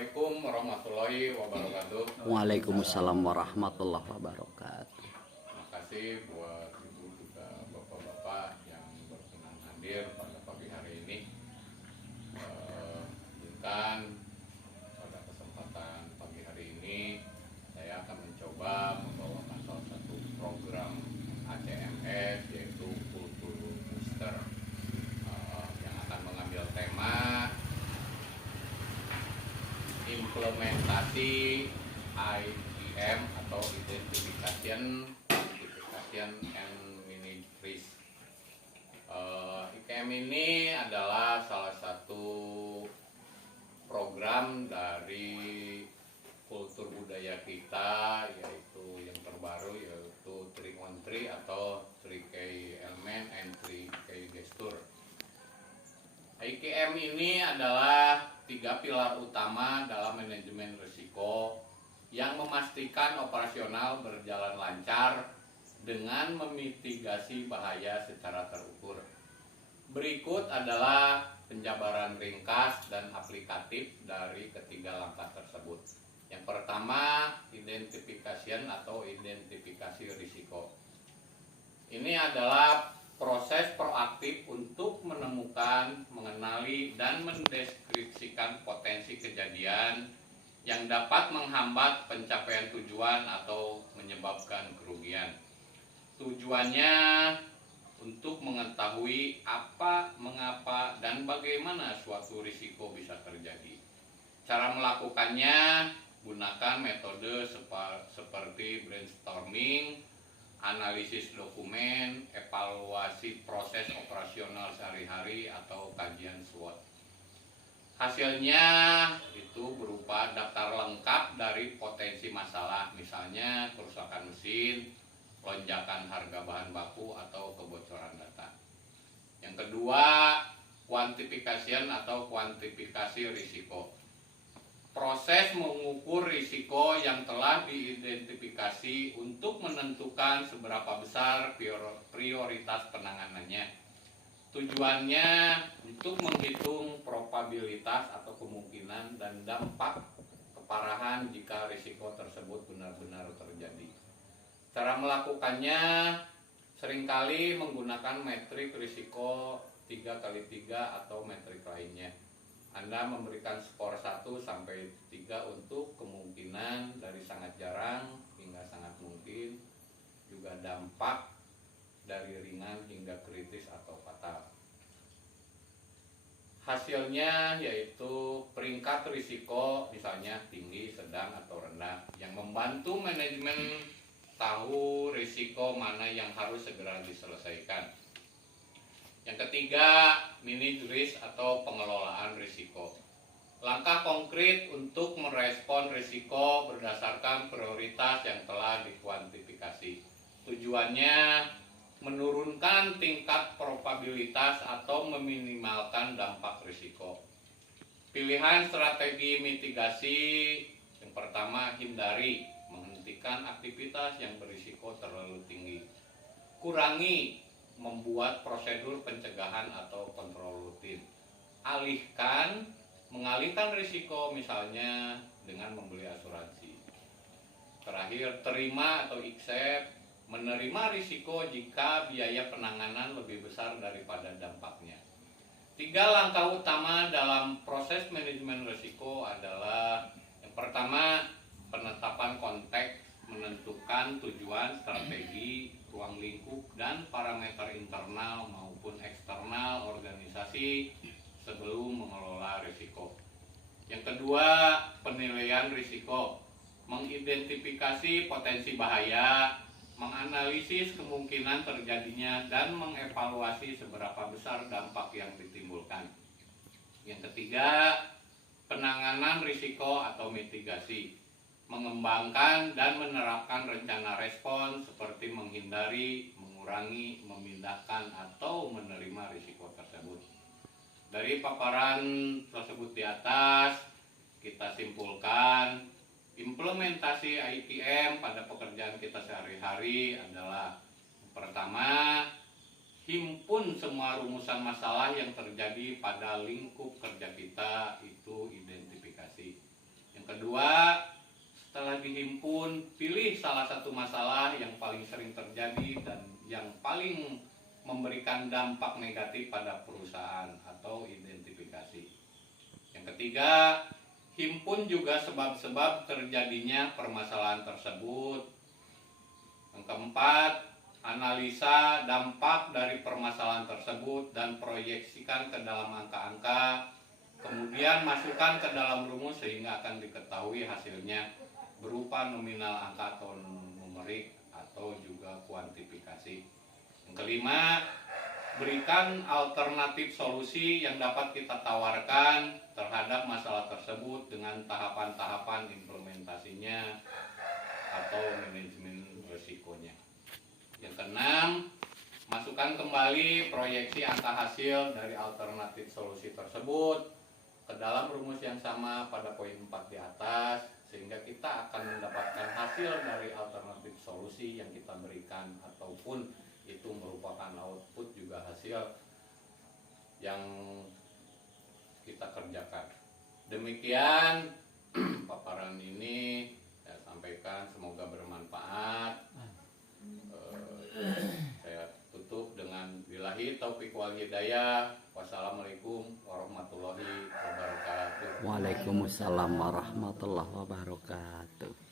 Assalamualaikum warahmatullahi wabarakatuh. Waalaikumsalam warahmatullahi wabarakatuh. Terima kasih buat ibu juga bapak-bapak yang berkenan hadir pada pagi hari ini. Izinkan pada kesempatan pagi hari ini saya akan mencoba membawakan salah satu program ACMS, yaitu Kultur Booster, yang akan mengambil tema implementasi IPM atau Identification and Management Risk. IPM ini adalah salah satu program dari kultur budaya kita, yaitu yang terbaru, yaitu 3-on-3 atau 3K element and 3K gesture. IKM ini adalah 3 pilar utama dalam manajemen risiko yang memastikan operasional berjalan lancar dengan memitigasi bahaya secara terukur. Berikut adalah penjabaran ringkas dan aplikatif dari ketiga langkah tersebut. Yang pertama, identification atau identifikasi risiko. Ini adalah proses proaktif untuk menemukan, mengenali, dan mendeskripsikan potensi kejadian yang dapat menghambat pencapaian tujuan atau menyebabkan kerugian. Tujuannya untuk mengetahui apa, mengapa, dan bagaimana suatu risiko bisa terjadi. Cara melakukannya, gunakan metode seperti brainstorming, analisis dokumen, evaluasi proses operasional sehari-hari, atau kajian SWOT. Hasilnya itu berupa daftar lengkap dari potensi masalah, misalnya kerusakan mesin, lonjakan harga bahan baku, atau kebocoran data. Yang kedua, quantification atau kuantifikasi risiko. Proses mengukur risiko yang telah diidentifikasi untuk menentukan seberapa besar prioritas penanganannya. Tujuannya untuk menghitung probabilitas atau kemungkinan dan dampak keparahan jika risiko tersebut benar-benar terjadi. Cara melakukannya seringkali menggunakan metrik risiko 3x3 atau metrik lainnya. Anda memberikan skor 1 sampai 3 untuk kemungkinan dari sangat jarang hingga sangat mungkin, juga dampak dari ringan hingga kritis atau fatal. Hasilnya yaitu peringkat risiko, misalnya tinggi, sedang, atau rendah, yang membantu manajemen tahu risiko mana yang harus segera diselesaikan. Yang ketiga, manage risk atau pengelolaan risiko. Langkah konkret untuk merespon risiko berdasarkan prioritas yang telah dikuantifikasi. Tujuannya menurunkan tingkat probabilitas atau meminimalkan dampak risiko. Pilihan strategi mitigasi: yang pertama, hindari, menghentikan aktivitas yang berisiko terlalu tinggi. Kurangi, membuat prosedur pencegahan atau kontrol rutin. Mengalihkan risiko, misalnya dengan membeli asuransi. Terakhir, terima atau accept, menerima risiko jika biaya penanganan lebih besar daripada dampaknya. 3 langkah utama dalam proses manajemen risiko adalah: yang pertama, penetapan konteks, menentukan tujuan, strategi, ruang lingkup, dan parameter internal maupun eksternal organisasi sebelum mengelola risiko. Yang kedua, penilaian risiko, mengidentifikasi potensi bahaya, menganalisis kemungkinan terjadinya, dan mengevaluasi seberapa besar dampak yang ditimbulkan. Yang ketiga, penanganan risiko atau mitigasi, mengembangkan dan menerapkan rencana respon seperti menghindari, mengurangi, memindahkan, atau menerima risiko tersebut. Dari paparan tersebut di atas, kita simpulkan implementasi IPM pada pekerjaan kita sehari-hari adalah: pertama, himpun semua rumusan masalah yang terjadi pada lingkup kerja kita, itu identifikasi. kedua, setelah dihimpun, pilih salah satu masalah yang paling sering terjadi dan yang paling memberikan dampak negatif pada perusahaan atau identifikasi. Yang ketiga, himpun juga sebab-sebab terjadinya permasalahan tersebut. Yang keempat, analisa dampak dari permasalahan tersebut dan proyeksikan ke dalam angka-angka. Kemudian masukkan ke dalam rumus sehingga akan diketahui hasilnya berupa nominal angka atau numerik atau juga kuantifikasi. Yang kelima, berikan alternatif solusi yang dapat kita tawarkan terhadap masalah tersebut dengan tahapan-tahapan implementasinya atau manajemen risikonya. Yang keenam, masukkan kembali proyeksi angka hasil dari alternatif solusi tersebut ke dalam rumus yang sama pada poin 4 di atas, sehingga kita akan mendapatkan hasil dari alternatif solusi yang kita berikan, ataupun itu merupakan output juga hasil yang kita kerjakan. Demikian paparan ini saya sampaikan, semoga bermanfaat. Saya tutup dengan billahi taufiq wal hidayah. Wassalamualaikum warahmatullahi wabarakatuh. Waalaikumsalam warahmatullahi wabarakatuh.